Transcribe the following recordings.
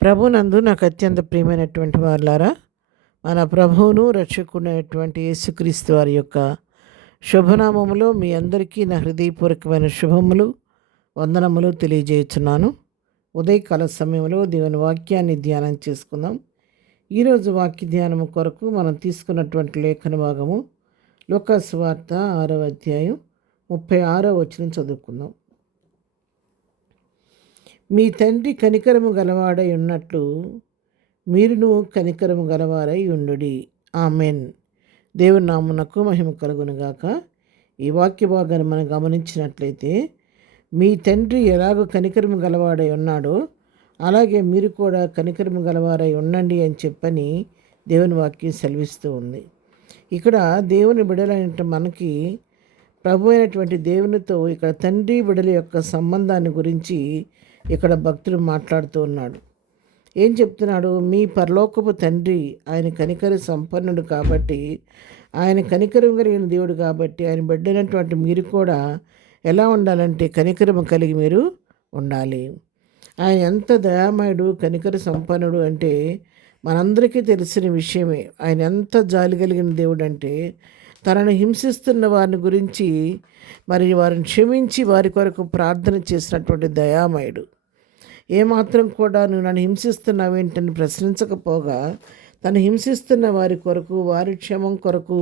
ప్రభునందు నాకు అత్యంత ప్రియమైనటువంటి వారులారా, మన ప్రభువును రక్షకుడైనటువంటి యేసుక్రీస్తు వారి యొక్క శుభనామములో మీ అందరికీ నా హృదయపూర్వకమైన శుభములు, వందనములు తెలియజేయుచున్నాను. ఉదయకాల సమయంలో దేవుని వాక్యాన్ని ధ్యానం చేసుకుందాం. ఈరోజు వాక్య ధ్యానము కొరకు మనం తీసుకున్నటువంటి లేఖన భాగము లూకా సువార్త 6వ అధ్యాయం 36వ వచనం చదువుకుందాం. మీ తండ్రి కనికరము గలవాడై ఉన్నట్లు మీరును కనికరము గలవారై ఉండుడి. ఆమెన్. దేవుని నామునకు మహిమ కలుగునుగాక. ఈ వాక్య భాగాన్ని మనం గమనించినట్లయితే, మీ తండ్రి ఎలాగో కనికరము గలవాడై ఉన్నాడో అలాగే మీరు కూడా కనికరము గలవారై ఉండండి అని చెప్పని దేవుని వాక్యం సెలవిస్తూ ఉంది. ఇక్కడ దేవుని బిడలైన మనకి ప్రభు అయినటువంటి దేవునితో ఇక్కడ తండ్రి బిడల యొక్క సంబంధాన్ని గురించి ఇక్కడ భక్తుడు మాట్లాడుతూ ఉన్నాడు. ఏం చెప్తున్నాడు? మీ పరలోకపు తండ్రి ఆయన కనికర సంపన్నుడు కాబట్టి, ఆయన కనికరం కలిగిన దేవుడు కాబట్టి, ఆయన బిడ్డైనటువంటి మీరు కూడా ఎలా ఉండాలంటే కనికరము కలిగి మీరు ఉండాలి. ఆయన ఎంత దయామయుడు, కనికర సంపన్నుడు అంటే మనందరికీ తెలిసిన విషయమే. ఆయన ఎంత జాలి కలిగిన దేవుడు అంటే, తనను హింసిస్తున్న వారిని గురించి మరి వారిని క్షమించి వారి కొరకు ప్రార్థన చేసినటువంటి దయామయుడు. ఏమాత్రం కూడా నువ్వు నన్ను హింసిస్తున్నావేంటని ప్రశ్నించకపోగా, తను హింసిస్తున్న వారి కొరకు, వారి క్షమం కొరకు,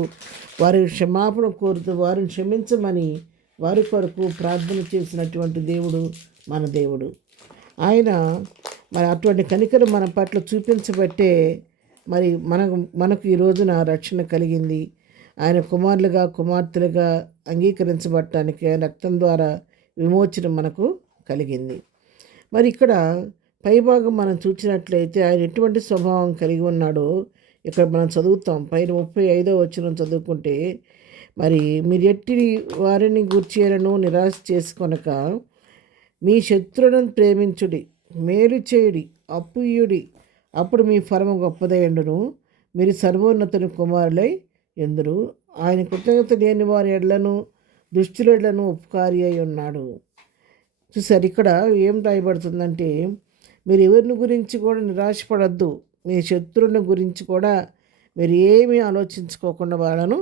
వారి క్షమాపణ కోరుతూ వారిని క్షమించమని వారి కొరకు ప్రార్థన చేసినటువంటి దేవుడు మన దేవుడు. ఆయన మరి అటువంటి కనికరం మన పట్ల చూపించబట్టే మరి మనకు ఈ రోజున రక్షణ కలిగింది. ఆయన కుమారులుగా కుమార్తెలుగా అంగీకరించబడటానికి రక్తం ద్వారా విమోచన మనకు కలిగింది. మరి ఇక్కడ పైభాగం మనం చూసినట్లయితే ఆయన ఎటువంటి స్వభావం కలిగి ఉన్నాడో ఇక్కడ మనం చదువుతాం. పైన 35వ వచనం చదువుకుంటే, మరి మీరు ఎట్టి వారిని గూర్చేయలను నిరాశ చేసుకొనక మీ శత్రువులను ప్రేమించుడి, మేలు చేయుడి, అప్పు ఇయ్యుడి, అప్పుడు మీ ఫలము గొప్పదయ్యుండును, మీరు సర్వోన్నతుని కుమారులై ఎందురు. ఆయన కృతజ్ఞత లేని వారి ఎడ్లను దుష్టుల ఎడ్లను ఉపకారి అయి ఉన్నాడు. చూసారు, ఇక్కడ ఏం రాయబడుతుందంటే, మీరు ఎవరిని గురించి కూడా నిరాశపడద్దు. మీ శత్రువుల గురించి కూడా మీరు ఏమీ ఆలోచించుకోకుండా వాళ్ళను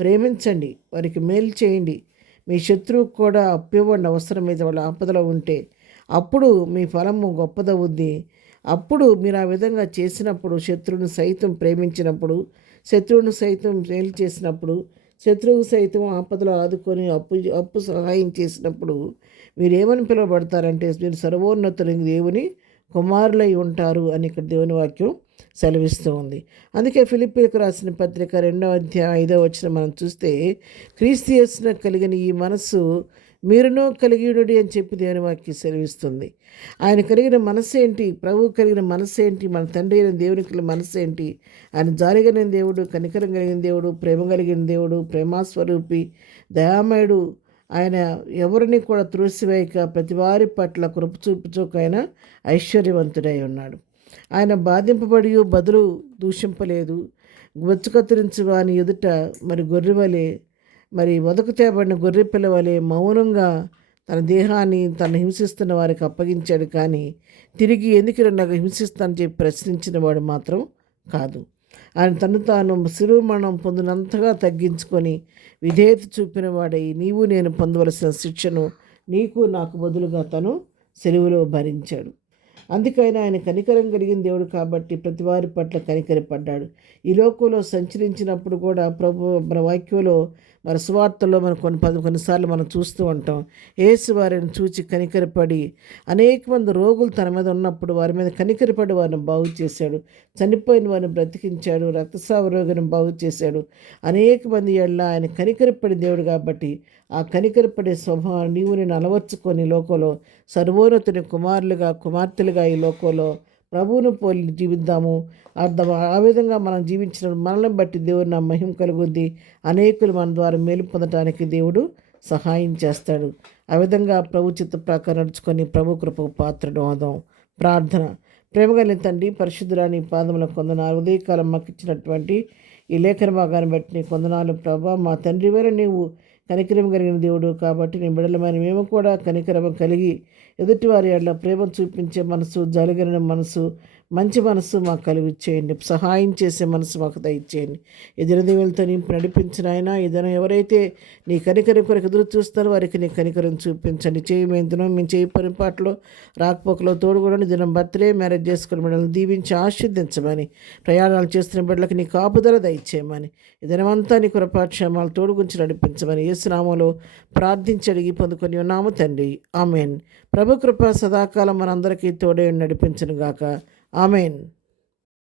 ప్రేమించండి, వారికి మేలు చేయండి, మీ శత్రువుకు కూడా అప్పివ్వండి అవసరమైతే వాళ్ళ ఆపదలో ఉంటే. అప్పుడు మీ ఫలము గొప్పదవుద్ది. అప్పుడు మీరు ఆ విధంగా చేసినప్పుడు, శత్రువుని సైతం ప్రేమించినప్పుడు, శత్రువుని సైతం మేలు చేసినప్పుడు, శత్రువు సైతం ఆపదలో ఆదుకొని అప్పు సహాయం చేసినప్పుడు మీరేమని పిలువబడతారంటే మీరు సర్వోన్నతుని దేవుని కుమారులై ఉంటారు అని ఇక్కడ దేవుని వాక్యం సెలవిస్తూ ఉంది. అందుకే ఫిలిప్పీలకు రాసిన పత్రిక 2వ అధ్యాయం 5వ వచనం మనం చూస్తే, క్రీస్తు యేసున కలిగిన ఈ మనస్సు మీరునూ కలిగియుడి అని చెప్పి దేవుని వాక్యం సెలవిస్తుంది. ఆయన కలిగిన మనస్సు ఏంటి? ప్రభువు కలిగిన మనస్సు ఏంటి? మన తండ్రి అయిన దేవునికి కలిగిన మనస్సు ఏంటి? ఆయన జాలి కలిగిన దేవుడు, కనికరం కలిగిన దేవుడు, ప్రేమ కలిగిన దేవుడు, ప్రేమాస్వరూపి, దయామయుడు. ఆయన ఎవరిని కూడా త్రోసివేయక ప్రతి వారి పట్ల కృప చూపుచూక ఆయన ఐశ్వర్యవంతుడై ఉన్నాడు. ఆయన బాధింపబడి బదులు దూషింపలేదు. బొచ్చు కత్తిరించు వాని ఎదుట మరి గొర్రెవలే, మరి వదకు తేబడిన గొర్రె పిల్లవలే మౌనంగా తన దేహాన్ని తను హింసిస్తున్న వారికి అప్పగించాడు. కానీ తిరిగి ఎందుకు నాకు హింసిస్తానని చెప్పి ప్రశ్నించిన వాడు మాత్రం కాదు. ఆయన తను తాను శిలువ మరణం పొందినంతగా తగ్గించుకొని విధేయత చూపిన వాడై నీవు నేను పొందవలసిన శిక్షను నీకు నాకు బదులుగా తను శిలువలో భరించాడు. అందుకైనా ఆయన కనికరం కలిగిన దేవుడు కాబట్టి ప్రతి వారి పట్ల కనికరపడ్డాడు. ఈ లోకంలో సంచరించినప్పుడు కూడా ప్రభు మన వాక్యంలో మన సువార్తల్లో మనం కొన్నిసార్లు మనం చూస్తూ ఉంటాం. యేసు వారిని చూచి కనికరపడి అనేక మంది రోగులు తన మీద ఉన్నప్పుడు వారి మీద కనికరపడి వారిని బాగు చేశాడు. చనిపోయిన వారిని బ్రతికించాడు. రక్తస్రావ రోగిని బాగు చేశాడు. అనేక మంది ఏళ్ళ ఆయన కనికరపడి దేవుడు కాబట్టి ఆ కనికరపడే స్వభావం నీవు నేను అలవర్చుకొని లోకంలో సర్వోన్నతుని కుమారులుగా కుమార్తెలుగా ఈ లోకంలో ప్రభువును పోలి జీవిద్దాము. ఆ విధంగా మనం జీవించిన మనల్ని బట్టి దేవుడు నా మహిమ కలుగుద్ది. అనేకులు మన ద్వారా మేలు పొందటానికి దేవుడు సహాయం చేస్తాడు. ఆ విధంగా ప్రభు చిత్త ప్రకారం నడుచుకొని ప్రభు కృపకు పాత్రను అవుదాం. ప్రార్థన. ప్రేమగలిగిన తండ్రి, పరిశుద్ధురాని పాదముల కొందనాలు. ఉదయకాలం మాకు ఇచ్చినటువంటి ఈ లేఖన భాగాన్ని బట్టి నీ కొందనాలు ప్రభా. మా తండ్రి వేరే నీవు కనికరం కలిగిన దేవుడు కాబట్టి నీ బిడ్డలమైన మేము కూడా కనికరం కలిగి ఎదుటివారి ఎడల ప్రేమ చూపించే మనసు, జాలిగలిగిన మనసు, మంచి మనసు మాకు కలుగు చేయండి. సహాయం చేసే మనసు మాకు దయచేయండి. ఎదురు దేవులతో నింపి నడిపించిన ఆయన ఇదను ఎవరైతే నీ కనికరం కొరకు ఎదురు చూస్తారో వారికి నీ కనికరం చూపించండి. మేము దినం మేము చేయి పని పాటలో రాకపోకలో తోడుగొడండి. దినం బర్త్డే మ్యారేజ్ చేసుకుని బిడ్డలను దీవించి ఆశీర్దించమని, ప్రయాణాలు చేస్తున్న బిడ్డలకు నీ కాపుదల దయచేయమని, ఈ దినమంతా నీ కృపాక్షేమాలు తోడుగుంచి నడిపించమని యేసునామములో ప్రార్థించి అడిగి పొందుకొని ఉన్నాము తండ్రి. ఆమెన్. ప్రభు కృప సదాకాలం మనందరికీ తోడే నడిపించును గాక. ఆమెన్.